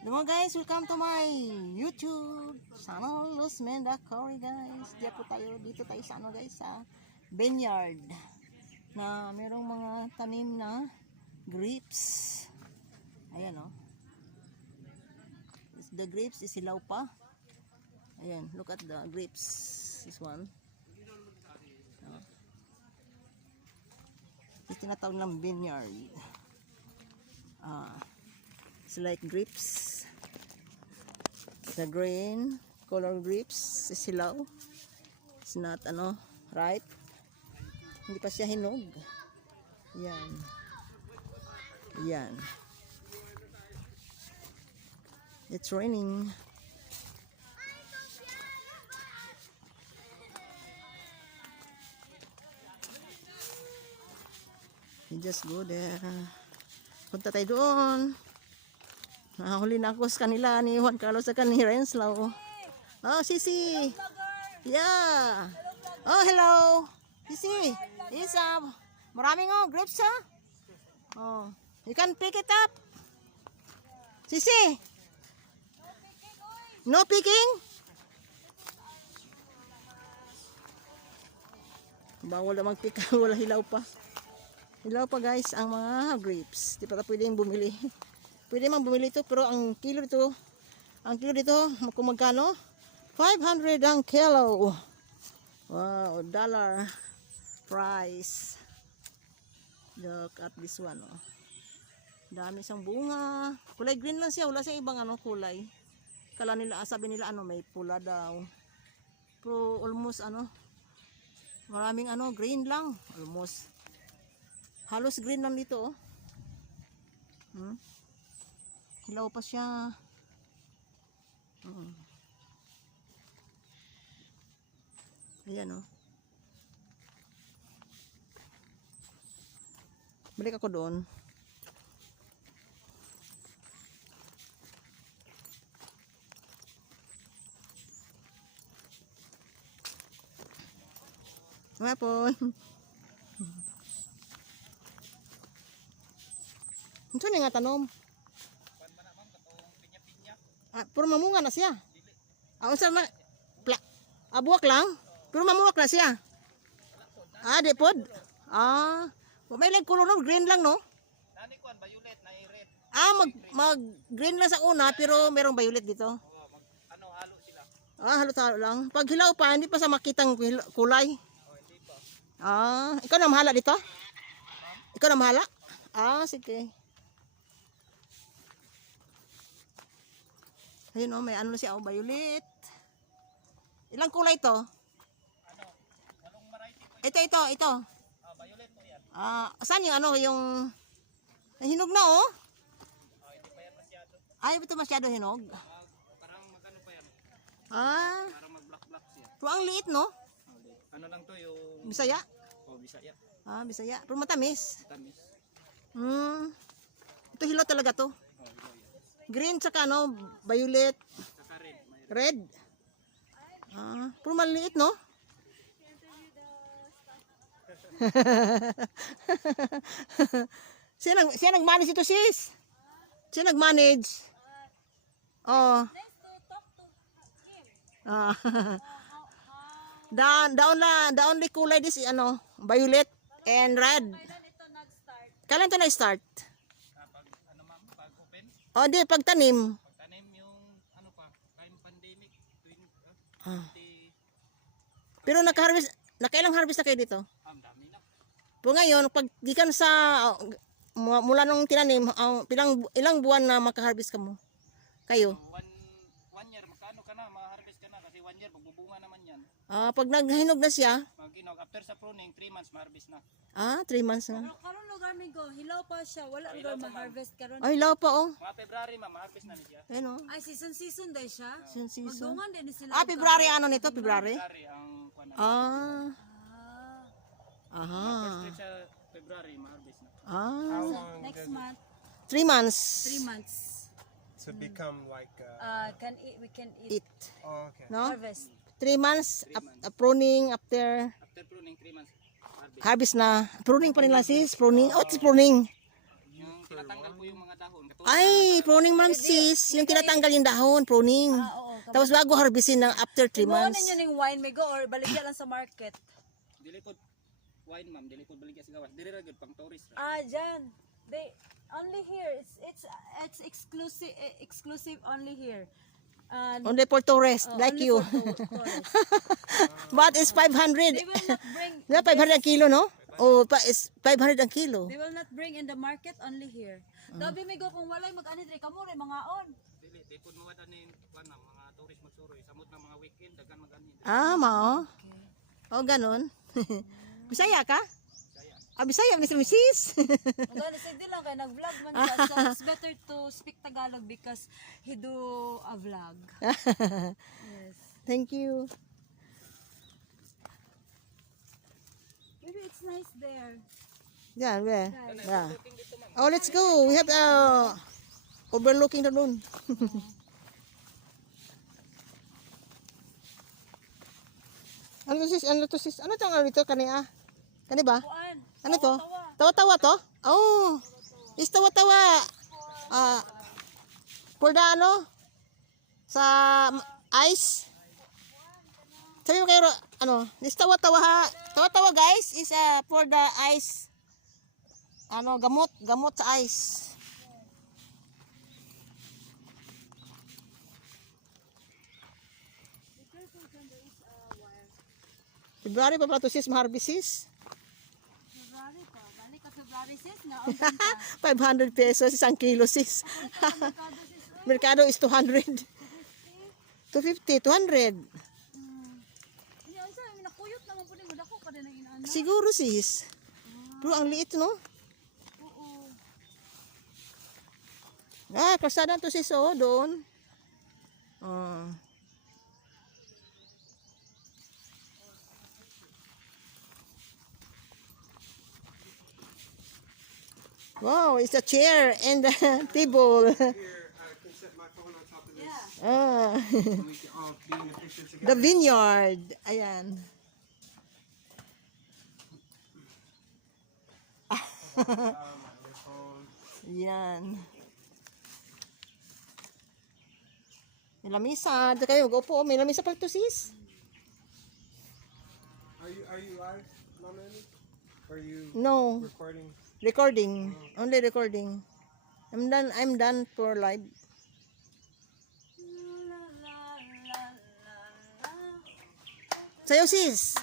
Hello guys, welcome to my YouTube channel, Luz Menda Cory guys. Dito tayo sa guys, sa vineyard na merong mga tanim na grapes. Ayan the grapes is hilaw pa. Ayan, look at the grapes. This one. Ito tinatawag ng vineyard. It's like grapes. The green color grapes is hilaw. It's not ripe. Hindi pa siya hinog. Yan. Yan. It's raining. You just go there. Punta tayo doon. Nahuli na ako sa kanila ni Juan Carlos sa ni Renslaw. Oh, Sisi. Yeah. Oh, hello. Sisi. Is maraming grapes Oh, you can pick it up. Sisi. No picking? Bawal na mag-pick. Wala hilaw pa. Hilaw pa guys ang mga grapes. Di pa pwedeng bumili. Pwede mang bumili ito pero ang kilo dito kung magkano? 500 ang kilo. Wow, dollar price. Look at this one. Dami siyang bunga. Kulay green lang siya, wala siyang ibang kulay. Kala nila, sabi nila may pula daw. Pero almost maraming green lang. Almost. Halos green lang dito Hilaw pa siya. Ayan Balik ako doon. Mapon. Ito nga tanom. Puro mamunga na siya. Unsa na buwak lang? Pero mamuwak na siya. Di pod. May lang kulor green lang no? Nani kuan violet na red. Mag green lang sa una pero merong violet dito. Halo sila. Halo lang. Pag hilaw pa hindi pa sa makitang kulay. Hindi pa. Ikaw na mahala dito? Ikaw na mahala? Sige. Ayun may na siya violet. Ilang kulay to? Anong variety po? Ito. Violet po yan. Saan yung yung hinog na Hindi pa yan masyado. Ito masyado hinog. Parang magano pa yan. Parang mag-black siya. Pero ang liit no? Ano lang to yung Bisaya? Bisaya. Bisaya. Pero matamis. Tamis. Ito hilaw talaga to. Hilaw yan. Green tsaka violet. Saka red. Red. Pero maliit no? Siya nag-manage ito sis. Siya nag-manage. The only kulay this violet and red. Kailan ito nag-start? Pag open? Di pagtanim. Pagtanim yung time pandemic. Pero nakailang harvest na kayo dito? Dami na. Po ngayon, pag gikan sa mula nung tinanim, ilang buwan na makaharvest ka mo? Kayo? One year, magkano ka na, ma-harvest ka na kasi 1 year, magbubunga naman yan. Pag naghinog na siya? After sa pruning, 3 months ma-harvest na. 3 months na. Pero karon lugar mi go, hilaw pa siya, wala lugar ma-harvest karon. Ay, hilaw pa Mga February ma-harvest na niya. Ayun Ay season day siya. Season. Magdungan din ni sila. February nito? February? February ang kuwan. First week sa February ma-harvest na. Next month, 3 months. 3 months. To become like We can eat. okay. No? Harvest. 3 months, pruning, after After pruning, 3 months harvest. harvest na. Pruning pa nila sis, pruning. It's pruning. Yung tinatanggal po yung mga dahon. Katulad Ay, pruning ma'am sis. Yung tinatanggal yung dahon, pruning. Oo. Tapos bago harvestin ng after 3 Mo months. ninyo ning wine may go or baligya lang sa market. dili po wine ma'am, dili po baligya sa gawas. Dili ra gyud pang tourist ra. Ah, dyan. They only here. It's exclusive only here. And Only for tourists, like only you. for tourists. But it's 500. They will not bring. Diba 500 ang kilo, no? O, is 500 ang kilo. They will not bring in the market only here. Dabi may go kung walay mag-ani diri kamo ray mga on. Dili po mo wala ni kuan na mga tourist magsuroy. Samot na mga weekend daghan mag-ani. Ah, mao. O, ganon. Bisaya ka? Ah, Bisaya, Mr. Mrs. Magana sa di lang kay nag-vlog man siya. So it's better to speak Tagalog because he do a vlog. Yes. Thank you. Maybe it's nice there. Yeah, where? Guys. Yeah. Oh, let's go. We have overlooking the moon. Ano to sis? Ano to sis? Ano tong ano ito kaniya? Kani ba? Kuan. Ano to? Tawa-tawa to? Oh. Is tawa-tawa. Ah. For the ano? Sa ice. Sabi mo kayo, ano? Is tawa-tawa ha? Tawa-tawa guys is for the ice. Ano, gamot sa ice. February pa pala to sis, ma-harvest sis. February pa. Bali ka February sis na on ka. 500 pesos isang kilo sis. Merkado is 200. 250, 200. Yan sa mi nakuyot naman pud mo dako pa din ang inaana. Siguro sis. Pero ang liit no? Oo. Ah, kasada to sis oh, doon. Oh. Wow, it's a chair and a table. Here, I can set my phone on top of this. Yeah. Ah, So we can all be in the picture the together. vineyard. Ayan. My other phone. Yan. May lamisa. Doon kayo mag-upo. May lamisa pala to sis. Are you live, Mama Annie? Or are you No. recording? Recording. Only recording. I'm done for live. La la la la la. Sayo sis.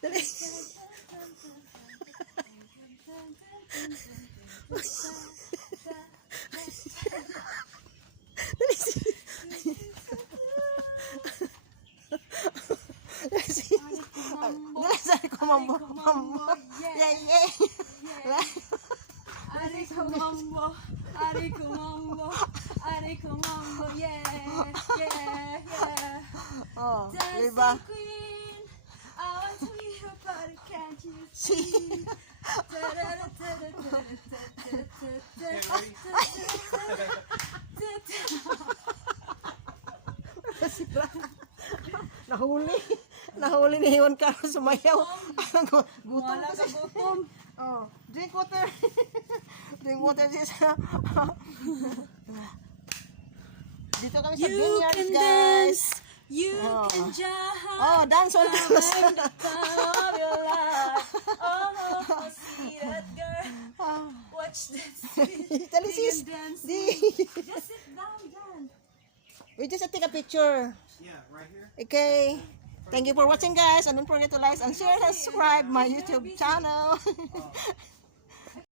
Dali. Dali sis. Dali sis. Dali sa ko mambo. Mambo. Yeah, yeah. Ari kumambo, ari kumambo, ari kumambo, yeah, yeah, yeah. Oh, Dancing diba? queen, I want to be your body, can't you Si. see? Nahuli. Nahuli ni Iwan Caro sumayaw. Gutom Wala ka kasi. gutom. Oh, drink water. Drink water sis. Dito kami sa You vineyards, can guys. dance, you Oh. can jump. Oh, dance on I'm dance. in the time of your life. Oh, see that girl. Watch that sweet Dali sis. dance. Di. Just sit down, Dan. We just take a picture. Yeah, right here. Okay. Thank you for watching guys. And don't forget to like and share and subscribe my YouTube channel.